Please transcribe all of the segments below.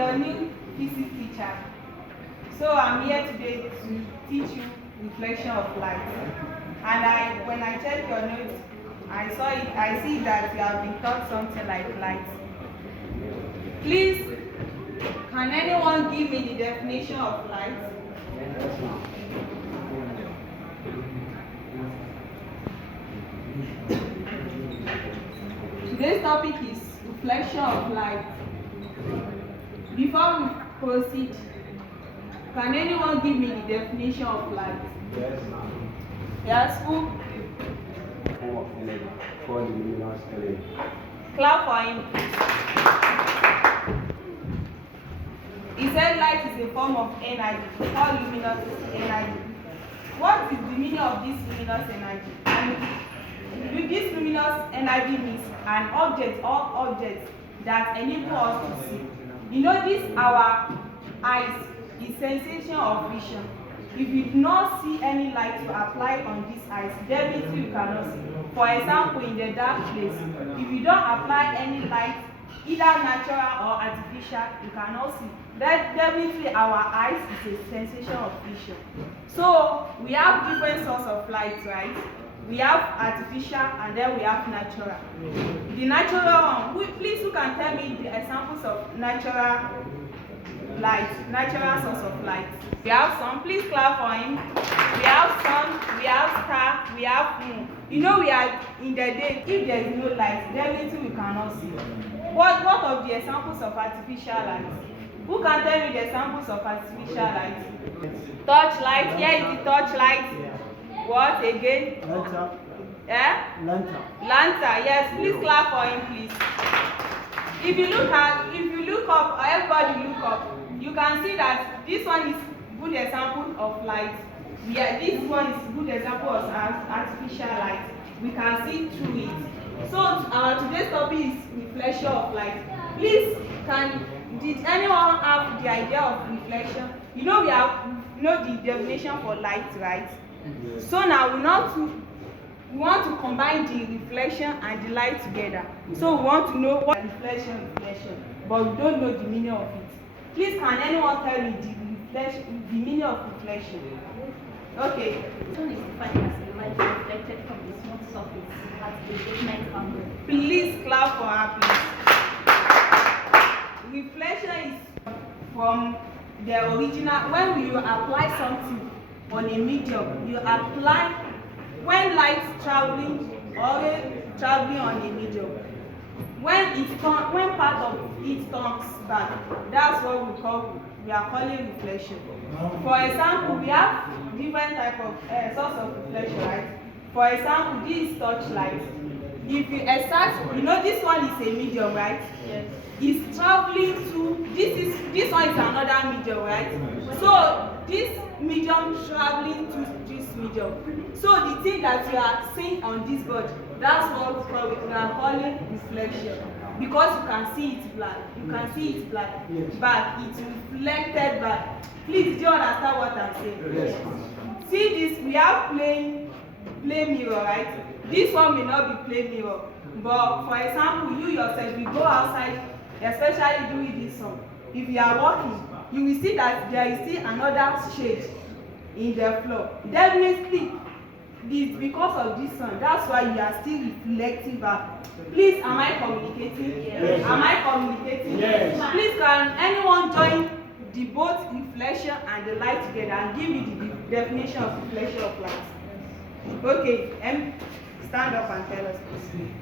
your new physics teacher. So I'm here today to teach you reflection of light. And when I checked your notes, I see that you have been taught something like light. Please, can anyone give me the definition of light? Today's topic is reflection of light. Before we proceed, can anyone give me the definition of light? Yes. Yes, who? Form of energy called luminous energy. Clap for him. He said light is a form of energy called luminous energy. What is the meaning of this luminous energy? And this luminous energy means an object or objects that enable us to see. You know, this our eyes is sensation of vision. If you do not see any light to apply on these eyes, definitely you cannot see. For example, in the dark place, if you don't apply any light, either natural or artificial, you cannot see. That definitely our eyes is a sensation of vision. So we have different sources of light, right? We have artificial and then we have natural. The natural one, please who can tell me the examples of natural light, natural source of light? We have sun, please clap for him. We have sun, we have star, we have moon. You know we are in the day, if there is no light, definitely we cannot see. What of the examples of artificial light? Who can tell me the examples of artificial light? Touch light, here is the touch light. What again? Lantern. Yeah? Lantern. Lantern, yes, please clap for him, please. If you look up, or everybody look up, you can see that this one is good example of light. Yeah, this one is good example of artificial light. We can see through it. So our today's topic is reflection of light. Please, did anyone have the idea of reflection? You know we know the definition for light, right? Yes. So now we want to combine the reflection and the light together. So we want to know what reflection, but we don't know the meaning of it. Please, can anyone tell me the meaning of reflection? Okay. Reflection is defined as a light reflected from a smooth surface at a different angle. Please clap for her, please. Reflection is from the original. When you apply something on a medium, you apply when light traveling on a medium. When part of it turns back, that's what we are calling reflection. For example, we have different type of source of reflection, right? For example, this is touchlight. If you exert, you know this one is a medium, right? Yes. It's traveling to this one is another medium, right? So this medium traveling to this medium. So the thing that you are seeing on this board, that's what we are calling reflection. Because you can see it black, back, it's reflected back. Please, do you understand what I'm saying? Yes. See this, we have plain mirror, right? This one may not be plain mirror, but for example, you yourself, you go outside, especially during this sun. If you are walking, you will see that there is still another shade in the floor. Definitely, it's because of this sun. That's why you are still reflecting back. Please, am I communicating? Yes. Am I communicating? Yes. Please, can anyone join the both reflection and the light together and give me the definition of reflection of light? Okay, stand up and tell us please.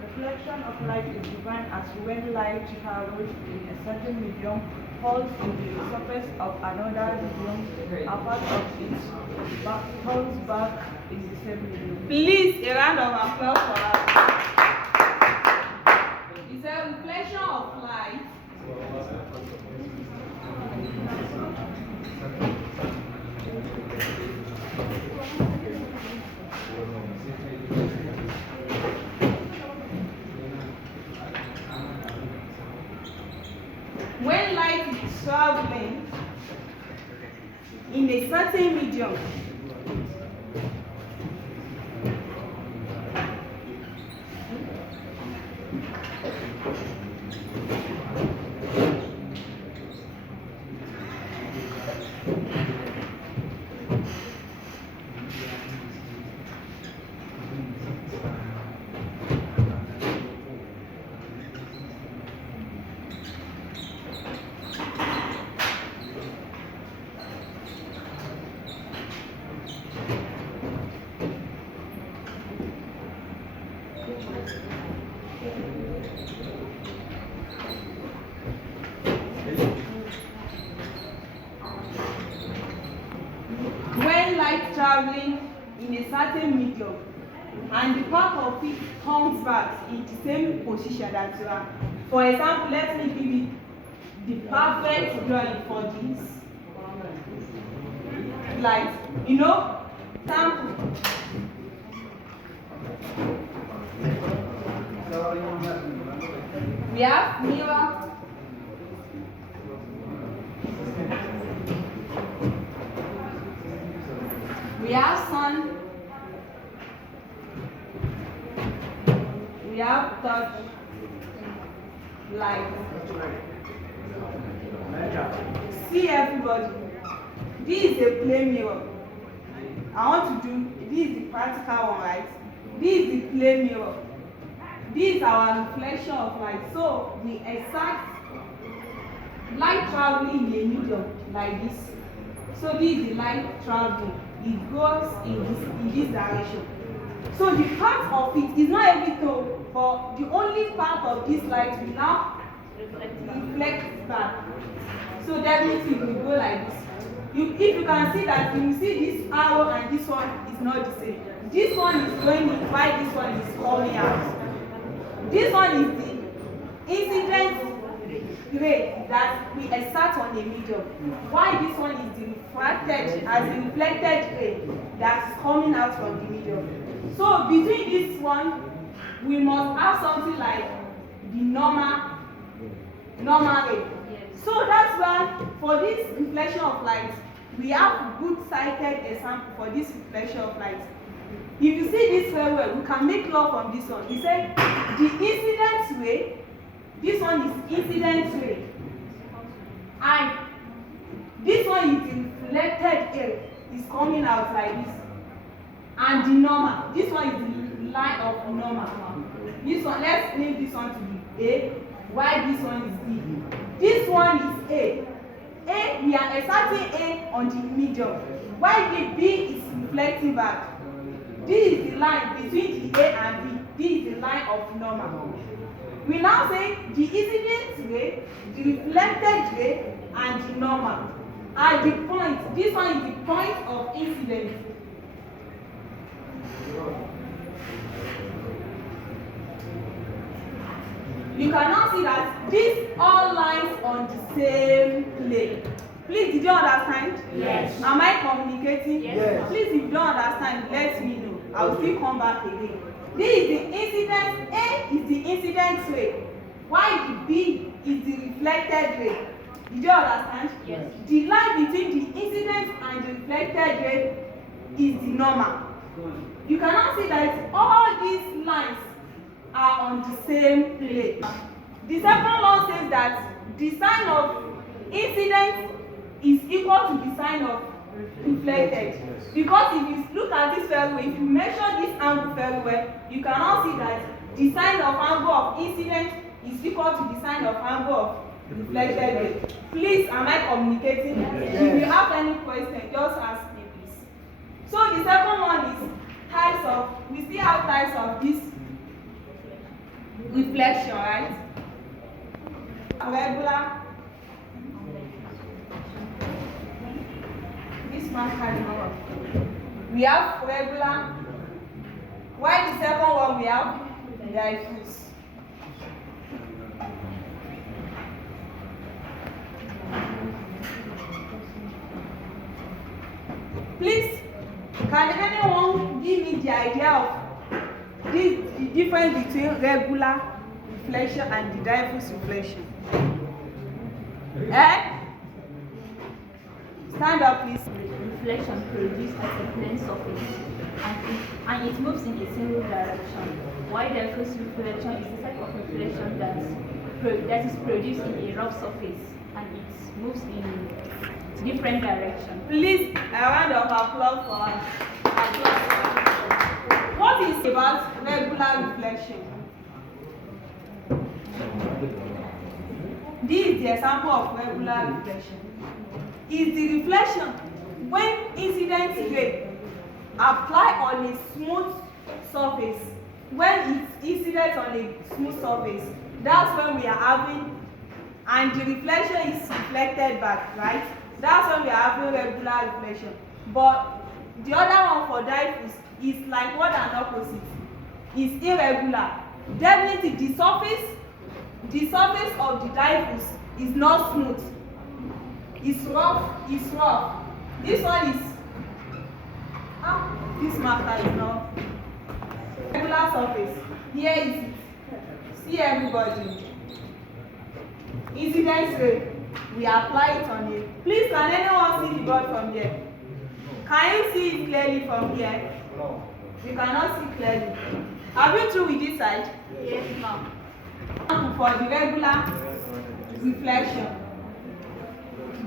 Reflection of light is defined as when light travels in a certain medium, falls on the surface of another medium, a part of it turns back in the same medium. Please, a round of applause for us. It's a reflection of light. When light is traveling in a certain medium, traveling in a certain medium and the part of it comes back in the same position that you are. For example, let me give you the perfect drawing for this. Like, sample. We have mirror. We have sun. We have touch, light. See everybody. This is a plain mirror. I want to do, this is the practical one, right? This is the plain mirror. This is our reflection of light. So the exact light traveling in a medium like this. So this is the light traveling. It goes in this direction. So the part of it is not everything, but the only part of this light will now reflect back. So definitely it will go like this. If you can see that, you see this arrow and this one is not the same. This one is going in while this one is coming out. This one is the incident ray that we exert on a medium. While this one is the reflected ray that is coming out from the medium. So between this one, we must have something like the normal ray. So that's why for this reflection of light, we have good cited example for this reflection of light. If you see this very well, we can make law from this one. He said the incident ray, this one is incident ray, and this one is the reflected ray, is coming out like this. And the normal, this one is the line of normal. This one, let's name this one to be A, while this one is B. This one is A. A, we are exerting A on the medium, while the B is reflecting back. This is the line between the A and B. This is the line of normal. We now say the incident ray, the reflected ray, and the normal are the point. This one is the point of incidence. You can now see that these all lines on the same plane. Please, did you understand? Yes. Am I communicating? Yes. Please, if you don't understand, let me know. I will still come back again. This is the incident. A is the incident ray, while the B is the reflected ray. Did you understand? Yes. The line between the incident and the reflected ray is the normal. You can now see that all these lines are on the same plane. The second law says that the sign of incident is equal to the sign of reflected. Because if you look at this very well, if you measure this angle very well, you can now see that the sign of angle of incident is equal to the sign of angle of reflected. Please, am I communicating? Yes. If you have any question, just ask me, please. So the second one is types of, we still have types of this reflection, right? Regular. This one has more. We have regular. While the second one we have diffuse. Please, can anyone give me the idea of the difference between regular reflection and the diffuse reflection? Stand up, please. Reflection produced at a plane surface and it moves in a single direction, while diffuse reflection is the type of reflection that is produced in a rough surface and it moves in different directions. Please, a round of applause for us. What is about regular reflection? This is the example of regular reflection. Is the reflection when incident ray apply on a smooth surface. When it's incident on a smooth surface, that's when we are having, and the reflection is reflected back, right? That's when we are having regular reflection. But The other one for diffuse is like what an opposite. Is irregular. Definitely the surface of the diffuse is not smooth. It's rough. This one is this marker is not regular surface. Here is it. See everybody. Incidence ray. We apply it on it. Please, can anyone see the board from here? Can you see it clearly from here? No. You cannot see clearly. Are we through with this side? Yes, ma'am. For the regular reflection.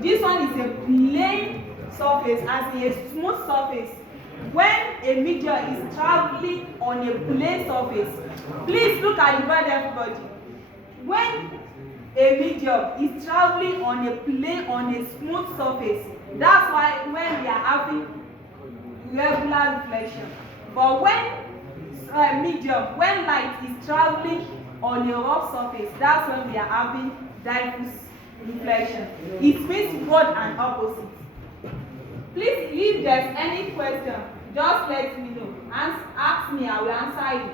This one is a plain surface, as in a smooth surface. When a medium is traveling on a plain surface, please look at the word everybody. When a medium is traveling on a smooth surface, that's why when we are having regular reflection. But when light is traveling on a rough surface, that's when we are having diffuse reflection. It means both and opposite. Please, if there's any question, just let me know. Ask me, I will answer you.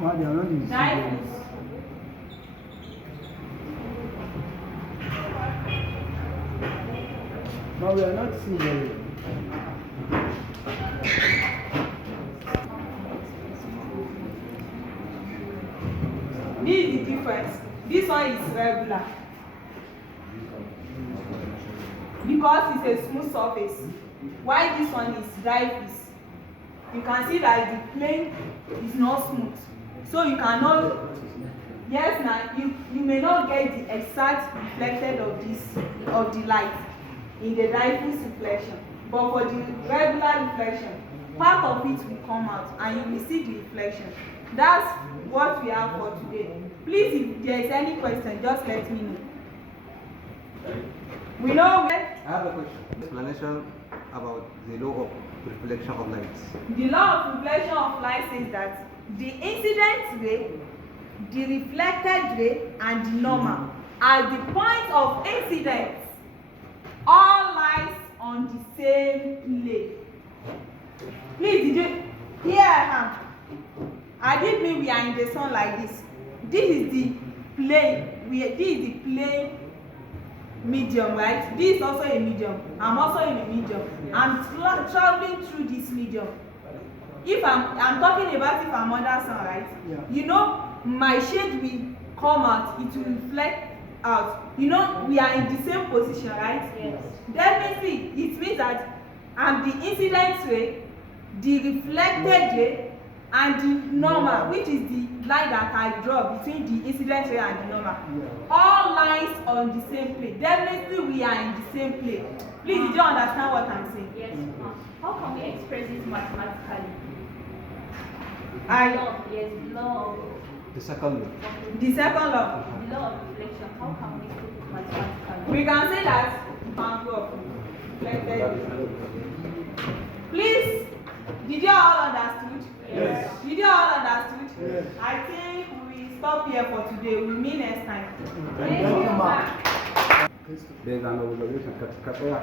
Ma, they are not in Diffuse. No, we are not seeing very well. This is the difference. This one is regular because it's a smooth surface. Why this one is diffuse? You can see that the plane is not smooth, so you cannot. Yes, now you may not get the exact reflected of the light in the diffuse reflection, but for the regular reflection, part of it will come out and you will see the reflection. That's what we have for today. Please, if there is any question, just let me know. We know where I have a question. Explanation about the law of reflection of light. the law of reflection of light says that the incident ray, the reflected ray, and the normal at the point of incidence all lies on the same plane. Please, did you here I am. I didn't mean we are in the sun like this. This is the plane. This is the plane medium, right? This is also a medium. I'm also in a medium. I'm traveling through this medium. If I'm talking about if I'm under sun, right? Yeah. You know, my shade will come out. It will reflect out. You know, we are in the same position, right? Yes. Definitely, it means that I'm the incident ray, the reflected ray, and the normal, which is the line that I draw between the incident ray and the normal. All lines on the same plane. Definitely, we are in the same plane. Please, did you understand what I'm saying? Yes, ma'am. How can we express this mathematically? The law The second law. The second law. of reflection. How can we put it mathematically? We can say that reflected. Please, did you all understood? Yes. Did you all understood? Yes. I think we will stop here for today. We'll meet next time. Thank you, ma. There is an observation. Okay.